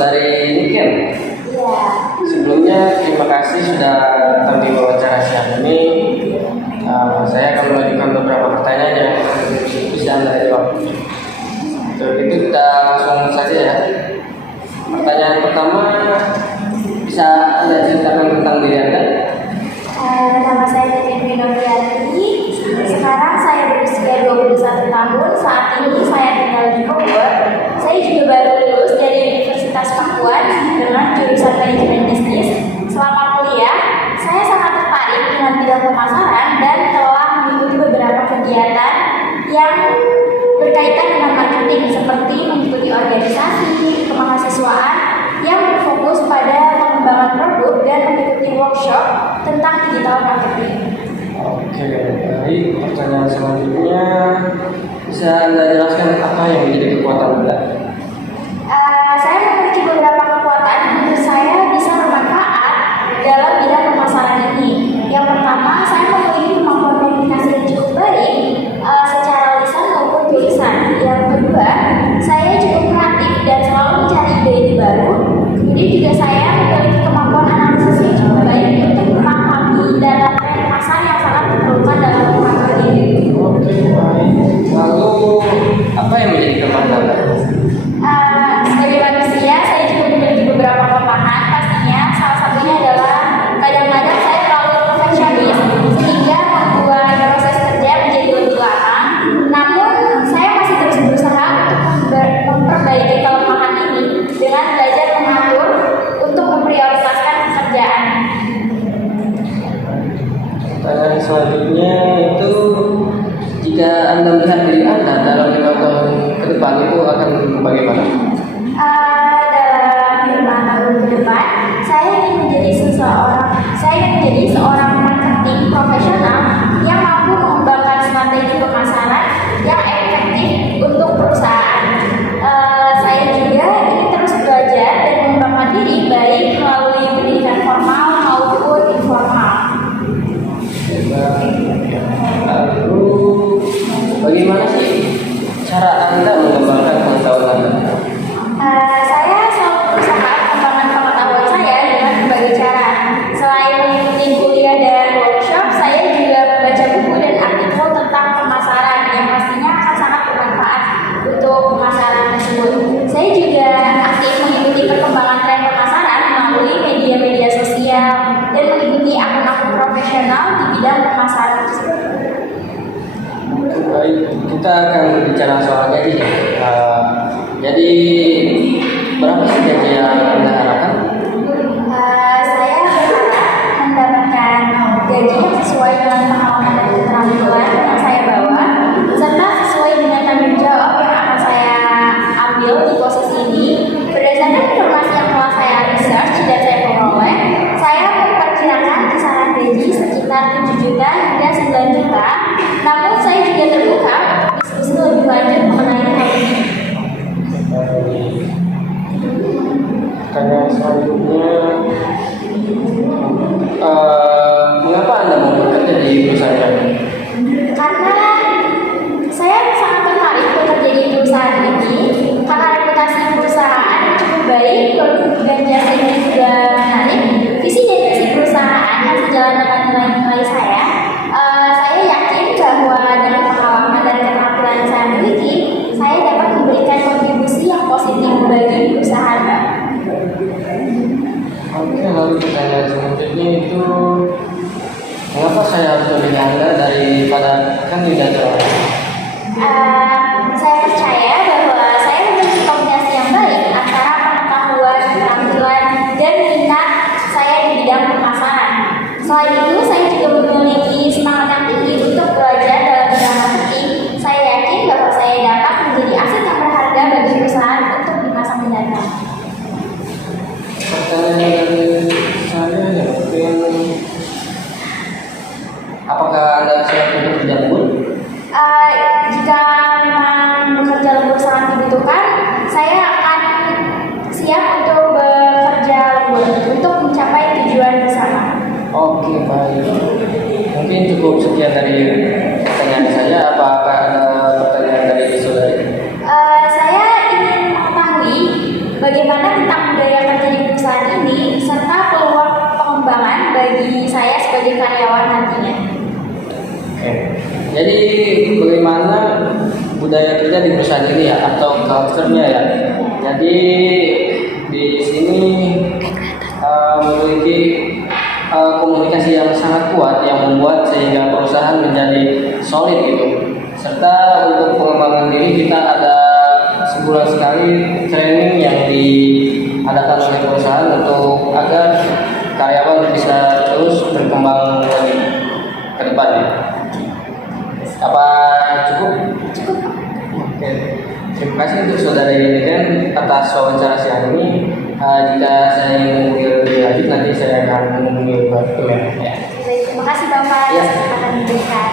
saudari Niken. Iya. Sebelumnya terima kasih sudah datang di wawancara siang ini. Saya akan mengajukan beberapa pertanyaan yang bisa Anda jawab. Untuk itu kita langsung saja ya. Pertanyaan pertama, bisa Anda ceritakan tentang diri Anda? Nama saya Titi Noviati. Sekarang saya berusia 21 tahun. Saat ini saya tinggal di Bogor. Saya juga baru lulus dari Universitas Pakuan dengan jurusan manajemen bisnis. Selama kuliah, saya sangat tertarik dengan bidang pemasaran dan telah mengikuti beberapa kegiatan yang berkaitan dengan marketing seperti mengikuti organisasi kemahasiswaan yang berfokus pada pengembangan produk dan mengikuti workshop tentang digital marketing. Oke, baik. Pertanyaan selanjutnya, bisa Anda jelaskan apa yang menjadi kekuatan Anda? Saya memiliki beberapa kekuatan yang saya bisa bermanfaat dalam bidang pemasaran ini. Yang pertama, saya memiliki kemampuan komunikasi yang cukup baik secara lisan maupun tulisan. Yang kedua, saya cukup kreatif dan selalu mencari ide baru. Kemudian juga saya memiliki kemampuan analisis yang cukup baik untuk memahami data tren pasar yang sangat diperlukan dalam marketing. Oke, baik. Lalu, apa yang menjadi kelemahan Anda? Sebagai manusia, saya juga memiliki beberapa kelemahan. Pastinya, salah satunya adalah kadang-kadang saya terlalu perfeksionis sehingga membuat proses kerja menjadi lebih lama. Namun, saya masih terus berusaha untuk memperbaiki kelemahan ini dengan belajar mengatur untuk memprioritaskan pekerjaan. Pertanyaan selanjutnya itu, jika Anda melihat diri Anda dalam 5 tahun ke depan itu akan bagaimana? Dalam 5 tahun ke depan, saya ingin menjadi seorang marketing profesional yang mampu mengembangkan strategi pemasaran yang efektif untuk perusahaan. Saya juga ingin terus belajar dan mengembangkan diri baik melalui pendidikan formal maupun informal. Lalu, bagaimana sih cara Anda mengembangkan pengetahuan Anda? Saya selalu berusaha mengembangkan pengetahuan saya dengan berbagai cara. Selain mengikuti kuliah dan workshop, saya juga membaca buku dan artikel tentang pemasaran yang pastinya akan sangat bermanfaat untuk pemasaran tersebut. Saya juga aktif mengikuti perkembangan tren pemasaran melalui media-media sosial dan mengikuti akun-akun profesional di bidang pemasaran tersebut. Baik, kita akan bicara soal gaji. Jadi, berapa sih gaji yang Anda harapkan? Saya berharap mendapatkan gaji yang sesuai dengan pengalaman dan keterampilan yang saya bawa, serta sesuai dengan tanggung jawab yang akan saya ambil di posisi ini. Berdasarkan informasi yang telah saya research dan saya peroleh, saya memperkirakan kisaran gaji sekitar 7 juta hingga 9 juta. Namun saya juga terbuka untuk diskusi lebih lanjut mengenai hal ini. Pertanyaan selanjutnya, mengapa Anda mau bekerja di perusahaan kami? Karena saya sangat tertarik bekerja di perusahaan ini karena reputasi perusahaan cukup baik, produk dan jasanya juga menarik, visi dan misi perusahaan yang sejalan dengan nilai-nilai saya. Saya yakin bahwa dengan pengalaman dan keterampilan yang saya miliki, saya dapat memberikan kontribusi yang positif bagi perusahaan. Oke, lalu pertanyaan selanjutnya itu, mengapa saya harus memilih Anda daripada kandidat lain? Saya percaya bahwa saya memiliki kombinasi yang baik antara pengetahuan, keterampilan, dan minat saya di bidang pemasaran. Selain itu, saya juga memiliki semangat yang tinggi untuk belajar dalam bidang marketing. Saya yakin bahwa saya dapat menjadi aset yang berharga bagi perusahaan untuk di masa mendatang. Pertanyaan dari saya yang mungkin, apakah Anda siap untuk bekerja lembur? Jika memang bekerja lembur sangat dibutuhkan, saya akan siap untuk bekerja lembur untuk mencapai tujuan bersama. Oke, baik. Mungkin cukup sekian dari pertanyaan saya. Apakah ada pertanyaan dari saudari? Saya ingin mengetahui bagaimana bagaimana tentang budaya kerja di perusahaan ini serta peluang pengembangan bagi saya sebagai karyawan nantinya. Oke. Jadi bagaimana budaya kerja di perusahaan ini ya, atau culture-nya ya. Jadi di sini memiliki komunikasi yang sangat kuat yang membuat sehingga perusahaan menjadi solid gitu. Serta untuk pengembangan diri kita ada sebulan sekali training yang diadakan oleh perusahaan untuk agar karyawan bisa terus berkembang lagi ke depannya. Apa cukup? Cukup. Oke. Terima kasih untuk saudara Yeniken atas wawancara siang ini. Jika saya ingin menghubungi lebih lanjut, nanti saya akan menghubungi Bapak ya. Baik, terima kasih Bapak Ya. atas kesempatan diberikan.